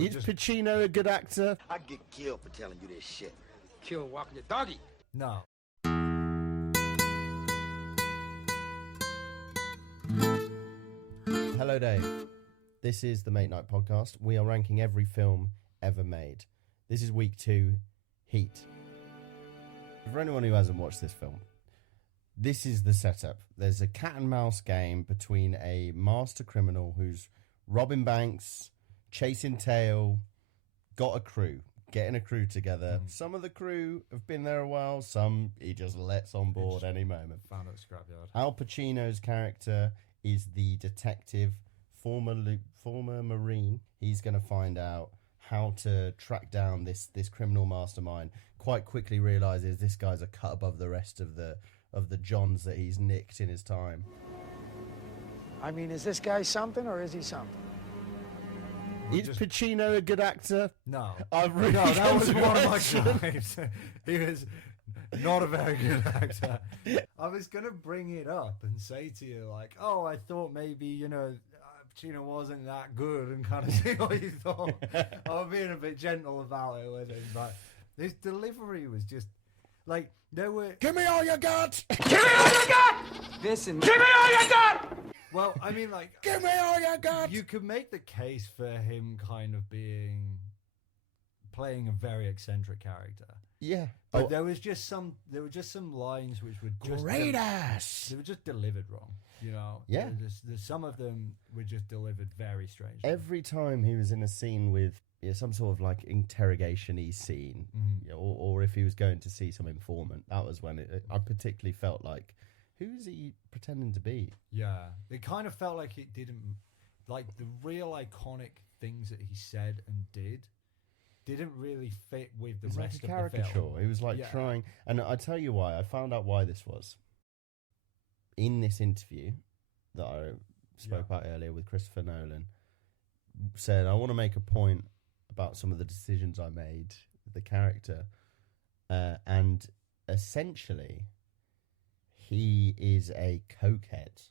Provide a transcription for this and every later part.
Is Pacino a good actor? I'd get killed for telling you this shit. Kill walking your doggy. No. Hello, Dave. This is the Mate Night Podcast. We are ranking every film ever made. This is week 2, Heat. For anyone who hasn't watched this film, this is the setup. There's a cat and mouse game between a master criminal who's robbing banks, chasing tail, got a crew, getting a crew together. Some of the crew have been there a while, some he just lets on board any moment. Found at the scrapyard. Al Pacino's character is the detective, former Marine. He's going to find out how to track down this criminal mastermind. Quite quickly realizes this guy's a cut above the rest of the Johns that he's nicked in his time. I mean, is this guy something or is he something? Is Pacino a good actor? No. I've really no, that was one of my question. crimes. He was not a very good actor. I was going to bring it up and say to you, like, oh, I thought maybe, Pacino wasn't that good, and kind of see what you thought. I was being a bit gentle about it with him, but his delivery was just, like, there were... Give me all you got! Give me all you got! Listen. Give me all you got! Well, I mean, like... Give me all you got! You could make the case for him kind of playing a very eccentric character. Yeah. But there were just some lines which were just... Great ass! They were just delivered wrong, you know? Yeah. Some of them were just delivered very strangely. Every time he was in a scene with some sort of like interrogation-y scene, or if he was going to see some informant, that was when I particularly felt like, who's he pretending to be? Yeah. It kind of felt like it didn't... Like, the real iconic things that he said and didn't really fit with the rest like a of the film. He was like trying... And I tell you why. I found out why this was. In this interview that I spoke about earlier with Christopher Nolan, said, I want to make a point about some of the decisions I made, the character, and essentially he is a cokehead.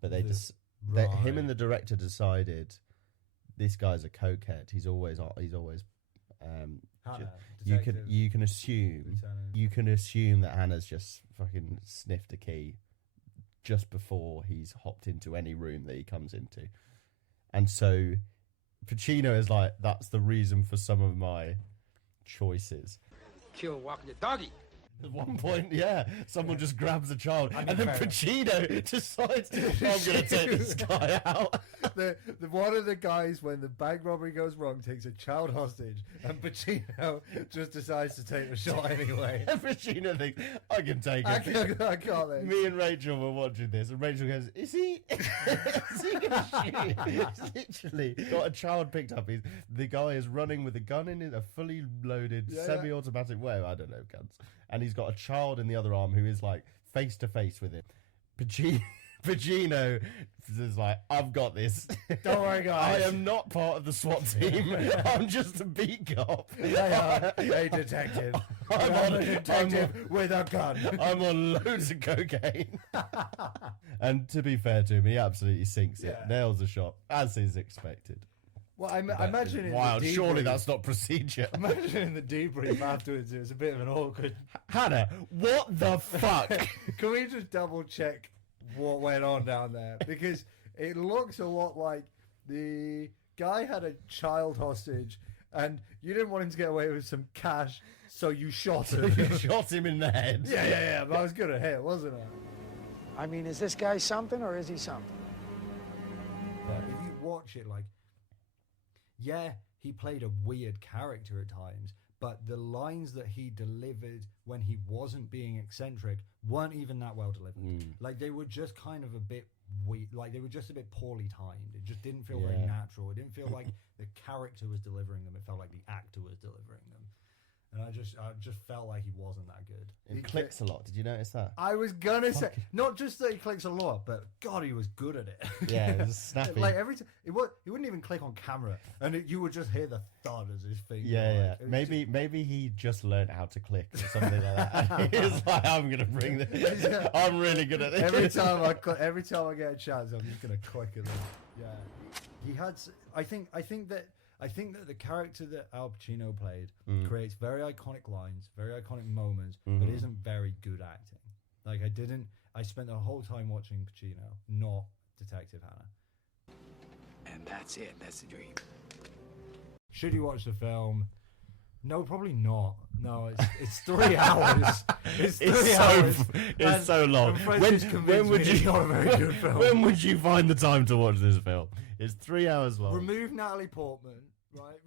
But him and the director decided this guy's a cokehead. He's always you can assume that Hannah's just fucking sniffed a key just before he's hopped into any room that he comes into. And so Pacino is like, that's the reason for some of my choices. Kill walking your doggy. At one point, someone just grabs a child, and then Pacino decides, I'm going to take this guy out. The one of the guys, when the bank robbery goes wrong, takes a child hostage, and Pacino just decides to take the shot anyway. And Pacino thinks, I can take it. I can't. Then. Me and Rachel were watching this, and Rachel goes, is he going to shoot? He's literally got a child picked up. The guy is running with a gun in a fully loaded semi-automatic way. I don't know, guns. And he's got a child in the other arm who is like face to face with him. Pacino is like, I've got this. Don't worry, guys. I am not part of the SWAT team. I'm just a beat cop. A detective. I'm a detective with a gun. I'm on loads of cocaine. And to be fair to him, he absolutely sinks it. Nails the shot, as is expected. Well, I imagine in wow, the debrief, surely that's not procedure. Imagine in the debrief afterwards, it was a bit of an awkward... Hannah, what the fuck? Can we just double check what went on down there? Because it looks a lot like the guy had a child hostage and you didn't want him to get away with some cash, so you shot him. You shot him in the head. Yeah, but I was good at hit, wasn't I? I mean, is this guy something or is he something? But if you watch it, like... Yeah, he played a weird character at times, but the lines that he delivered when he wasn't being eccentric weren't even that well delivered. Like, they were just kind of a bit weird. Like, they were just a bit poorly timed. It just didn't feel very natural. It didn't feel like the character was delivering them. It felt like the actor was delivering them. And I just felt like he wasn't that good. He clicks a lot. Did you notice that? I was gonna say, not just that he clicks a lot, but God, he was good at it. Yeah, it was snappy. Like every time, he wouldn't even click on camera, and you would just hear the thud as his finger. Yeah. Maybe he just learned how to click or something like that. He was like, I'm gonna bring this. I'm really good at this. Every time I get a chance, I'm just gonna click at it. Yeah, he had. I think that I think that the character that Al Pacino played Mm. creates very iconic lines, very iconic moments, but Mhm. isn't very good acting. Like I spent the whole time watching Pacino, not Detective Hannah. And that's it. That's the dream. Should you watch the film? No, probably not. No, it's 3 hours. It's 3 hours. It's so long. And French is convinced me it's not a very good film. When would you find the time to watch this film? It's 3 hours long. Remove Natalie Portman, right?